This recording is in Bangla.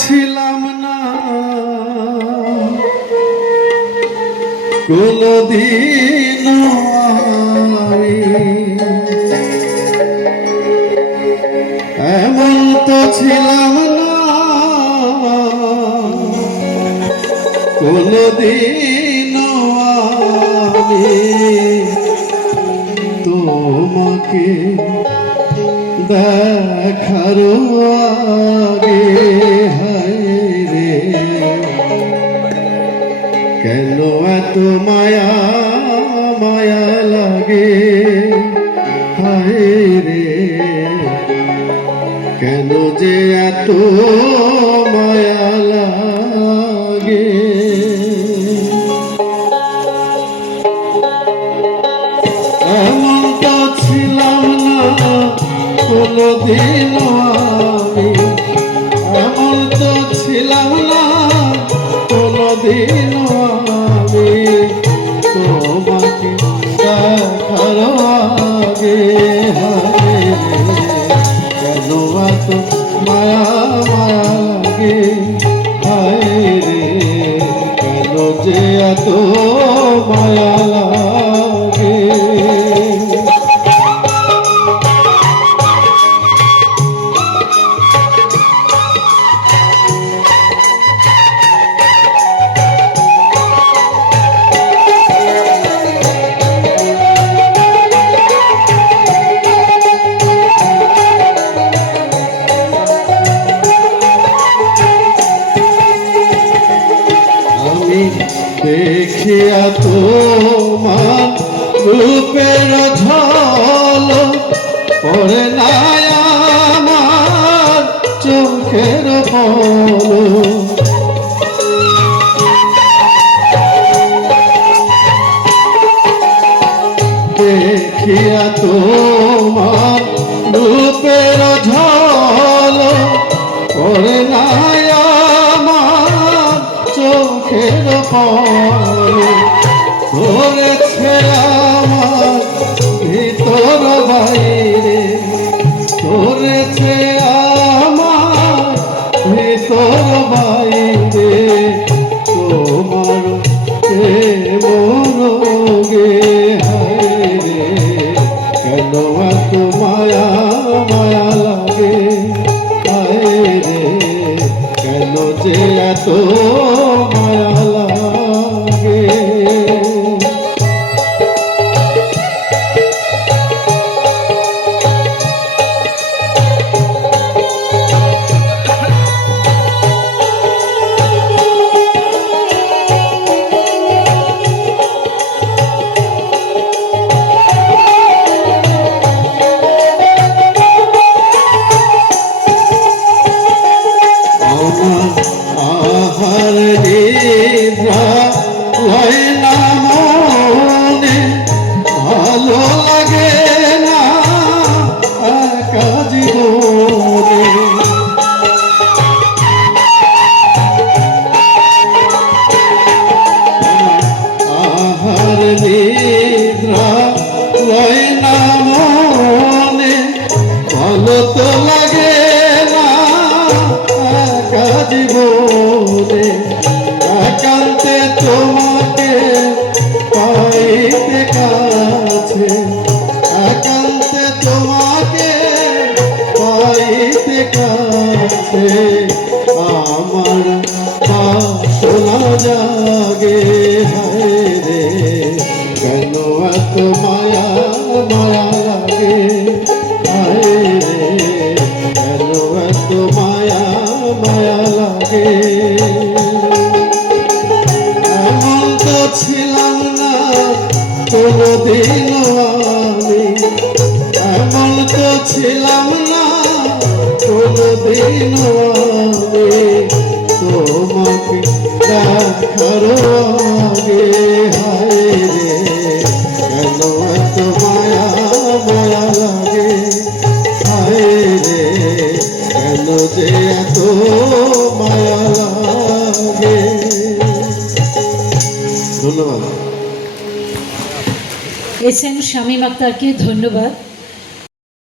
ছিলাম না কোনদিন এমন তো ছিলাম না কোনদিন তোমাকে দেখার আগে হায় রে কেন এত মায়া মায়া লাগে হায় রে কেন যে এত মায়া লাগে এমন তো ছিলাম না কোনদিন আমি এমন তো ছিলাম না কোনদিন আমি তোমাকে দেখার আগে হায় কেন এত মায়া মায়া লাগে হায় রে কেন যে এত মায়া লাগে দেখিয়া তোমার রূপের ঝলক পড়ে না আমার চোখের পলক দেখিয়া তোমার রূপের ঝলক পড়ে না চোখের পলক ধরেছে আমার ভিতর বাইরে ধরেছে আমার ভিতর বাইরে তোমার মনোগে হায় রে কেন এত মায়া মায়া লাগে হায় রে কেন যে এত মায়া লাগে আহার নিদ্রা হয় না মনে ভালো লাগে না একা জীবনে আহার নিদ্রা হয় না মনে ভালো তো লাগে না একা জীবনে একান্তে তোমাকে পাইতে কাছে একান্তে তোমাকে পাইতে কাছে আমার বাসনা জাগে হায় রে কেন এত মায়া মায়া লাগে হায় রে কেন এত মায়া মায়া লাগে এমন তো ছিলাম না কোনদিন আমি এমন তো ছিলাম না কোনদিন আমি তোমাকে দেখার আগে হায় রে কেন এত মায়া মায়া লাগে হায় রে কেন যে এত মায়া লাগে ধন্যবাদ। এস এম শামীম আক্তারকে ধন্যবাদ।